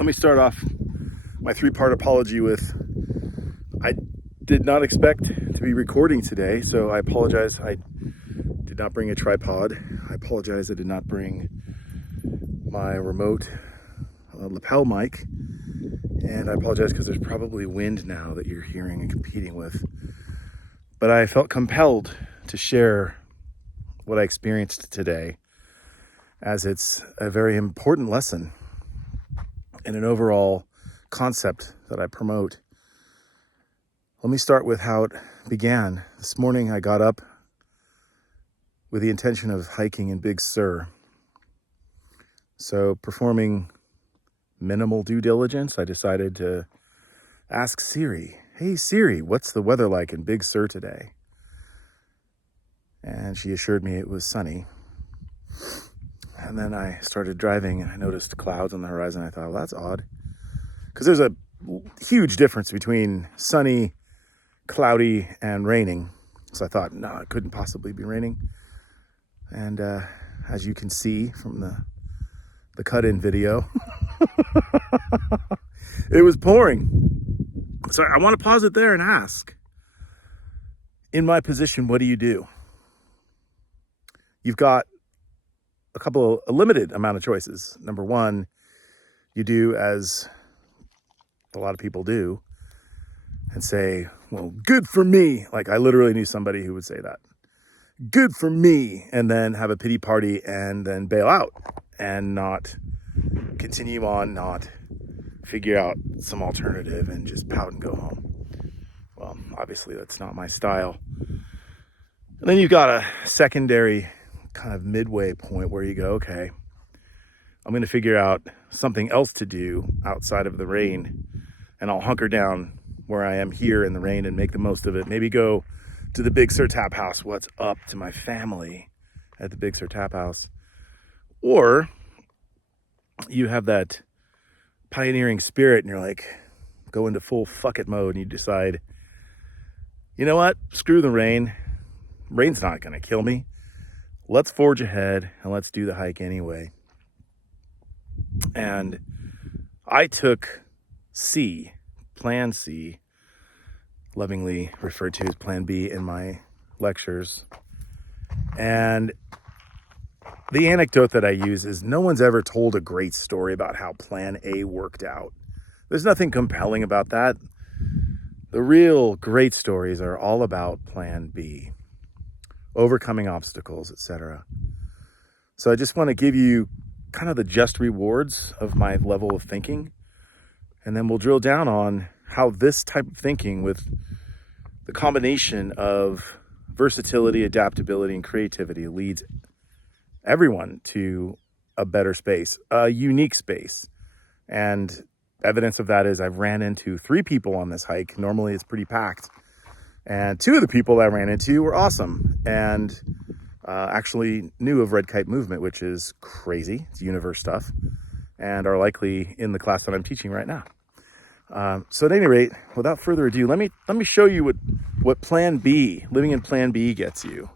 let me start off my three-part apology with I did not expect to be recording today, so I apologize. I did not bring a tripod. I apologize I did not bring my remote lapel mic, and I apologize because there's probably wind now that you're hearing and competing with. But I felt compelled to share what I experienced today, as it's a very important lesson in an overall concept that I promote. Let me start with how it began. This morning I got up with the intention of hiking in Big Sur. So, performing minimal due diligence, I decided to ask Siri, "Hey Siri, what's the weather like in Big Sur today?" And she assured me it was sunny. And then I started driving and I noticed clouds on the horizon. I thought, well, that's odd. Because there's a huge difference between sunny, cloudy, and raining. So I thought, no, it couldn't possibly be raining. And as you can see from the cut-in video, it was pouring. So I want to pause it there and ask, in my position, what do you do? You've got a limited amount of choices. Number one, you do as a lot of people do and say, well, good for me. Like, I literally knew somebody who would say that. Good for me. And then have a pity party and then bail out and not continue on, not figure out some alternative and just pout and go home. Well, obviously that's not my style. And then you've got a secondary kind of midway point where you go, okay, I'm going to figure out something else to do outside of the rain, and I'll hunker down where I am here in the rain and make the most of it. Maybe go to the Big Sur Tap House. What's up to my family at the Big Sur Tap House? Or you have that pioneering spirit and you're like, go into full fuck it mode and you decide, you know what? Screw the rain. Rain's not going to kill me. Let's forge ahead and let's do the hike anyway. And I took C, Plan C, lovingly referred to as Plan B in my lectures. And the anecdote that I use is no one's ever told a great story about how Plan A worked out. There's nothing compelling about that. The real great stories are all about Plan B. Overcoming obstacles, etc. So I just want to give you kind of the just rewards of my level of thinking, and then we'll drill down on how this type of thinking, with the combination of versatility, adaptability, and creativity, leads everyone to a better space, a unique space. And evidence of that is I've ran into 3 people on this hike. Normally it's pretty packed. And 2 of the people I ran into were awesome and actually knew of Red Kite Movement, which is crazy. It's universe stuff, and are likely in the class that I'm teaching right now. So at any rate, without further ado, let me show you what Plan B, living in Plan B, gets you.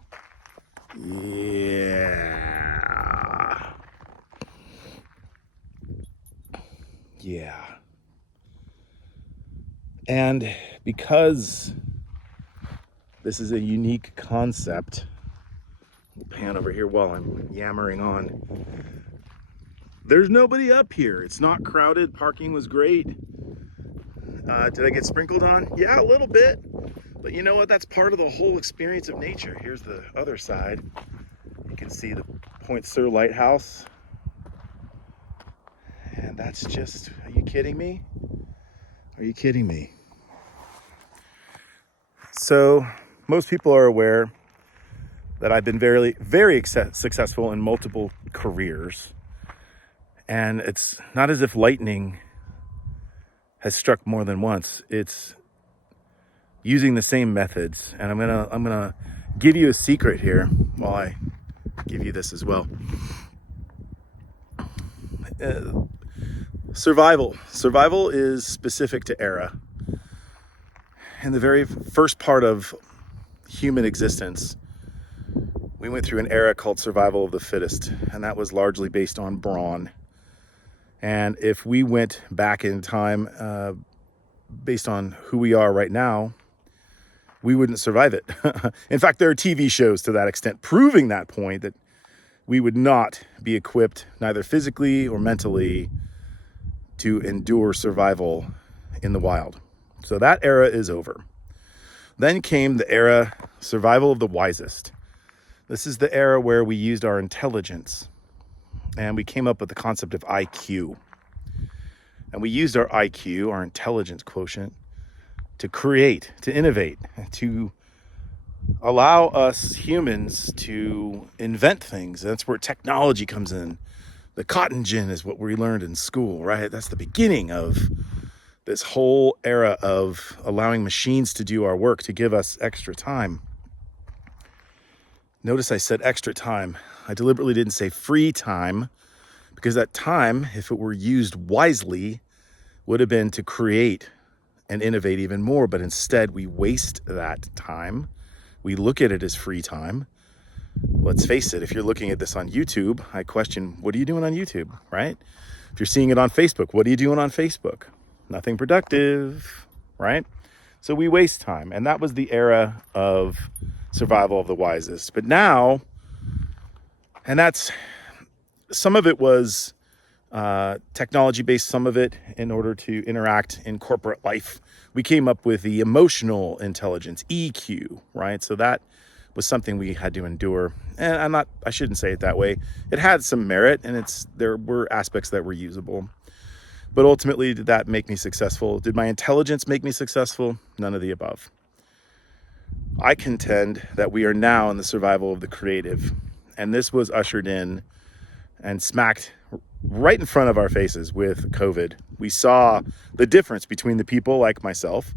Yeah. And because this is a unique concept, we'll pan over here while I'm yammering on. There's nobody up here. It's not crowded. Parking was great. Did I get sprinkled on? Yeah, a little bit. But you know what? That's part of the whole experience of nature. Here's the other side. You can see the Point Sur Lighthouse. And that's just, are you kidding me? Are you kidding me? So, most people are aware that I've been very, very successful in multiple careers. And it's not as if lightning has struck more than once. It's using the same methods. And I'm gonna give you a secret here while I give you this as well. Survival is specific to era. In the very first part of human existence, we went through an era called survival of the fittest, and that was largely based on brawn. And if we went back in time, based on who we are right now, we wouldn't survive it. In fact, there are TV shows to that extent proving that point, that we would not be equipped, neither physically or mentally, to endure survival in the wild. So that era is over. Then came the era, survival of the wisest. This is the era where we used our intelligence, and we came up with the concept of IQ. And we used our IQ, our intelligence quotient, to create, to innovate, to allow us humans to invent things. That's where technology comes in. The cotton gin is what we learned in school, right? That's the beginning of this whole era of allowing machines to do our work, to give us extra time. Notice I said extra time. I deliberately didn't say free time, because that time, if it were used wisely, would have been to create and innovate even more. But instead, we waste that time. We look at it as free time. Let's face it, if you're looking at this on YouTube, I question, what are you doing on YouTube, right? If you're seeing it on Facebook, what are you doing on Facebook? Nothing productive, right? So we waste time. And that was the era of survival of the wisest. But now, and that's, some of it was technology-based, some of it in order to interact in corporate life. We came up with the emotional intelligence, EQ, right? So that was something we had to endure. And I shouldn't say it that way. It had some merit, and there were aspects that were usable. But ultimately, did that make me successful? Did my intelligence make me successful? None of the above. I contend that we are now in the survival of the creative. And this was ushered in and smacked right in front of our faces with COVID. We saw the difference between the people like myself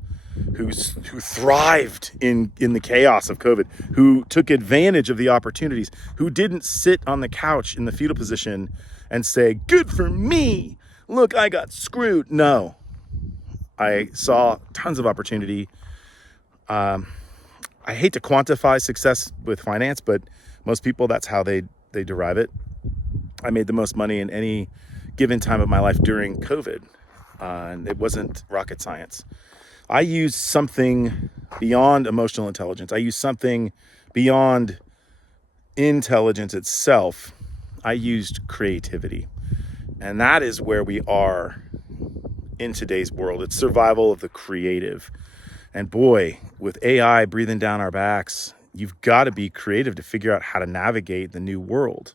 who thrived in the chaos of COVID, who took advantage of the opportunities, who didn't sit on the couch in the fetal position and say, good for me, look, I got screwed. No, I saw tons of opportunity. I hate to quantify success with finance, but most people, that's how they derive it. I made the most money in any given time of my life during COVID, and it wasn't rocket science. I used something beyond emotional intelligence. I used something beyond intelligence itself. I used creativity. And that is where we are in today's world. It's survival of the creative. And boy, with AI breathing down our backs, you've got to be creative to figure out how to navigate the new world.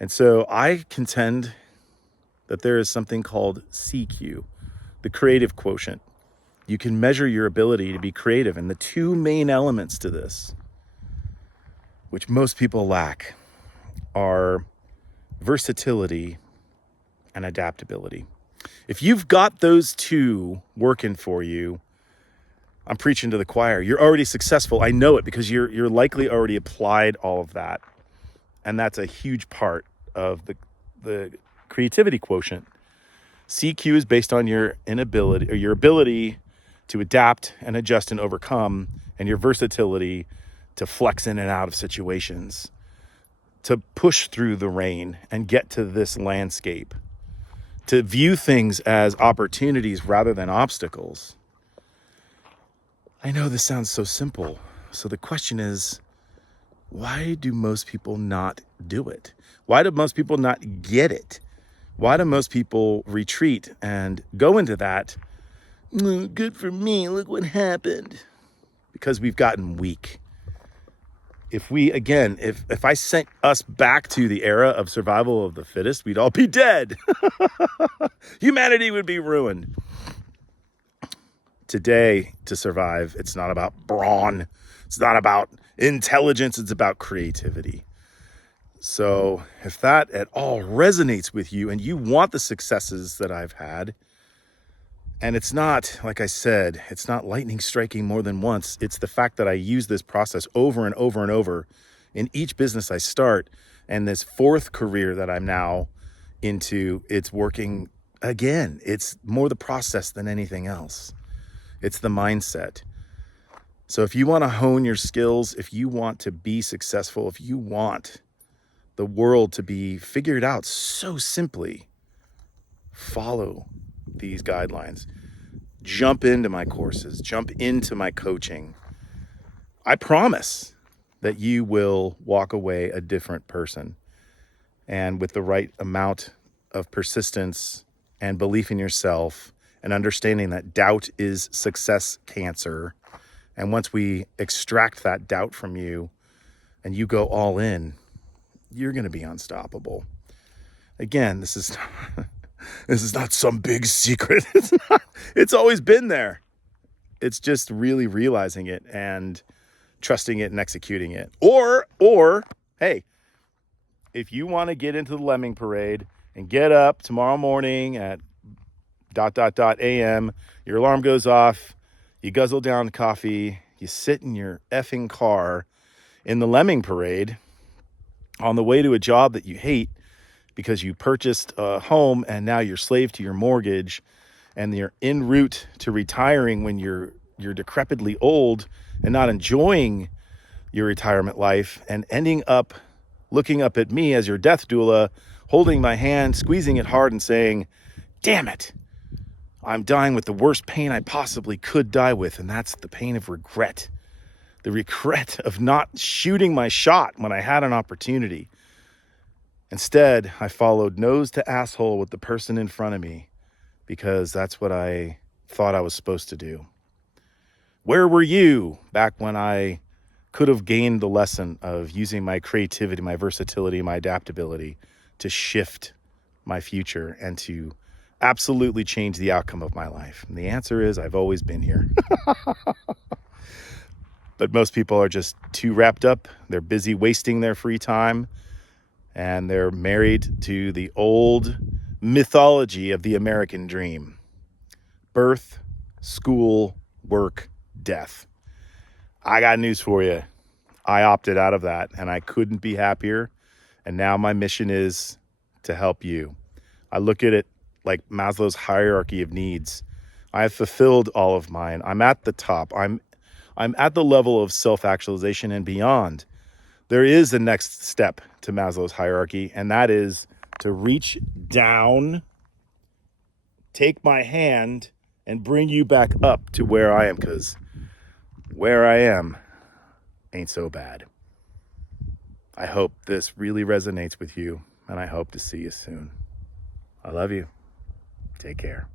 And so I contend that there is something called CQ, the creative quotient. You can measure your ability to be creative. And the two main elements to this, which most people lack, are versatility and adaptability. If you've got those two working for you, I'm preaching to the choir. You're already successful. I know it, because you're likely already applied all of that. And that's a huge part of the creativity quotient. CQ is based on your inability, or your ability to adapt and adjust and overcome, and your versatility to flex in and out of situations, to push through the rain and get to this landscape, to view things as opportunities rather than obstacles. I know this sounds so simple. So the question is, why do most people not do it? Why do most people not get it? Why do most people retreat and go into that, good for me, look what happened? Because we've gotten weak. If I sent us back to the era of survival of the fittest, we'd all be dead. Humanity would be ruined. Today, to survive, it's not about brawn. It's not about intelligence. It's about creativity. So if that at all resonates with you and you want the successes that I've had, and it's not, like I said, it's not lightning striking more than once. It's the fact that I use this process over and over and over in each business I start. And this fourth career that I'm now into, it's working again. It's more the process than anything else. It's the mindset. So if you want to hone your skills, if you want to be successful, if you want the world to be figured out so simply, follow these guidelines. Jump into my courses, jump into my coaching. I promise that you will walk away a different person. And with the right amount of persistence and belief in yourself and understanding that doubt is success cancer. And once we extract that doubt from you and you go all in, you're going to be unstoppable. Again, this is not some big secret. It's always been there. It's just really realizing it and trusting it and executing it. Or hey, if you want to get into the lemming parade and get up tomorrow morning at ... a.m., your alarm goes off, you guzzle down coffee, you sit in your effing car in the lemming parade on the way to a job that you hate because you purchased a home and now you're slave to your mortgage, and you're en route to retiring when you're decrepitly old and not enjoying your retirement life, and ending up looking up at me as your death doula, holding my hand, squeezing it hard and saying, damn it, I'm dying with the worst pain I possibly could die with. And that's the pain of regret. The regret of not shooting my shot when I had an opportunity. Instead, I followed nose to asshole with the person in front of me because that's what I thought I was supposed to do. Where were you back when I could have gained the lesson of using my creativity, my versatility, my adaptability to shift my future and to absolutely change the outcome of my life? And the answer is I've always been here. But most people are just too wrapped up. They're busy wasting their free time, and they're married to the old mythology of the American dream. Birth, school, work, death. I got news for you. I opted out of that, and I couldn't be happier. And now my mission is to help you. I look at it like Maslow's hierarchy of needs. I have fulfilled all of mine. I'm at the top. I'm at the level of self-actualization and beyond. There is the next step to Maslow's hierarchy, and that is to reach down, take my hand, and bring you back up to where I am, because where I am ain't so bad. I hope this really resonates with you, and I hope to see you soon. I love you. Take care.